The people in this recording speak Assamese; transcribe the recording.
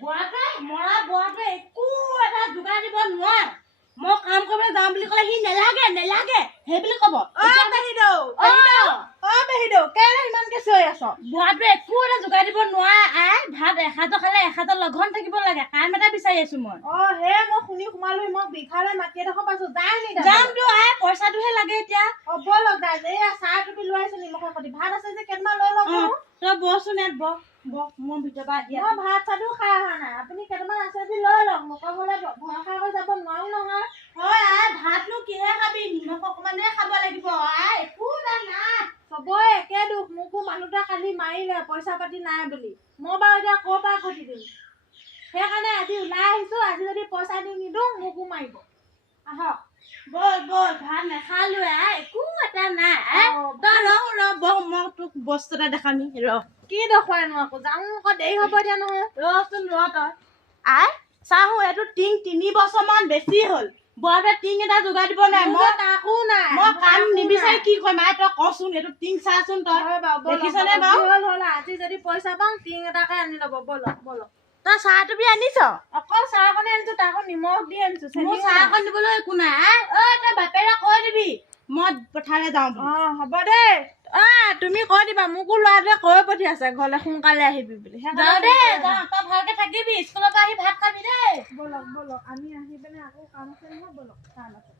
বুঢ়াটোৱে মৰা বুঢ়াটোৱে একো এটা যোগাৰ দিব নোৱাৰে মই কাম কৰিবলৈ যাওঁ বুলি ক'লে সি নেলাগে সেই বুলি ক'ব পেহিদেউ কেলে ইমানকে চিঞৰি আছ বুঢ়াটোৱে একো এটা যোগাৰ দিব নোৱাৰে আই ভাত এসাঁজৰ খালে এসাঁজৰ লঘন থাকিব লাগে কাম এটা বিচাৰি আছো মই হে মই শুনি সোমালো মই বিঘালে মাটি এডোখৰ পাইছো যামতো আই পইচাটোহে লাগে এতিয়া ব'লক যাই এয়া চাহ টুপি লৈ আহিছো নিমখৰ সৈতে ভাত আছে যে কেইটামান লৈ লওক তই বহচোন ইয়াত বহ মোৰ ভিতৰৰ পৰা দিয়া মই ভাত চাতো খাই অহা নাই আপুনি কেইটামান আছে যদি লৈ লওক মোকৰ ঘৰলে ভৰসা কৰি যাব নোৱাৰো নহয় হয় আই ভাতনো কিহে খাবি নিমখ অকমানহে খাব লাগিব আই একো নাই চবৰে একে দুখ মোকো মানুহটোৱে কালি মাৰিলে পইচা পাতি নাই বুলি মই বাৰু এতিয়া ক'ৰ পৰা ঘটি দিম সেইকাৰণে আজি ওলাই আহিছো আজি যদি পইচা দি নিদিওঁ মোকো মাৰিব আহক বল ভাত নাখালোৱে আই একো এটা নাই আই তই ৰ বহ মই তোক বস্তু এটা দেখামি ৰ কি দেখুৱাইনো আকৌ যাওঁ আকৌ দেৰি হ'ব এতিয়া নহয় ৰচোন তই আই চাহো এইটো টিং 3 বছৰমান বেছি হ'ল বুঢ়াটোৱে টিং এটা যোগাৰ দিব নাই মই তাকো নাই মই কাম নিবিচাৰি কি কৰিম আই তই কচোন এইটো টিং চাচোন তই দেখিছনে বাৰু হ'ল আজি যদি পইচা পাওঁ টিং এটাকে আনি ল'ব ব'লক তই চাহ টুপি আনিছ অকল চাহ অকণে আনিছো তাকো নিমখ দি আনিছো মোৰ চাহ অকণ দিবলৈ একো নাই আই তই বাপেৰে কৈ দিবি মই পথাৰলৈ যাওঁ হ'ব দেই তুমি কৈ দিবা মোকো ল'ৰাটোৱে কৈ পঠিয়াইছে ঘৰলে সোনকালে আহিবি বুলি যাওঁ দেই তই ভালকে থাকিবি স্কুলৰ পৰা আহি ভাত খাবি দেই ব'লক আমি আহি পিনে আকৌ কাম আছে নহয় ব'লক কাম আছে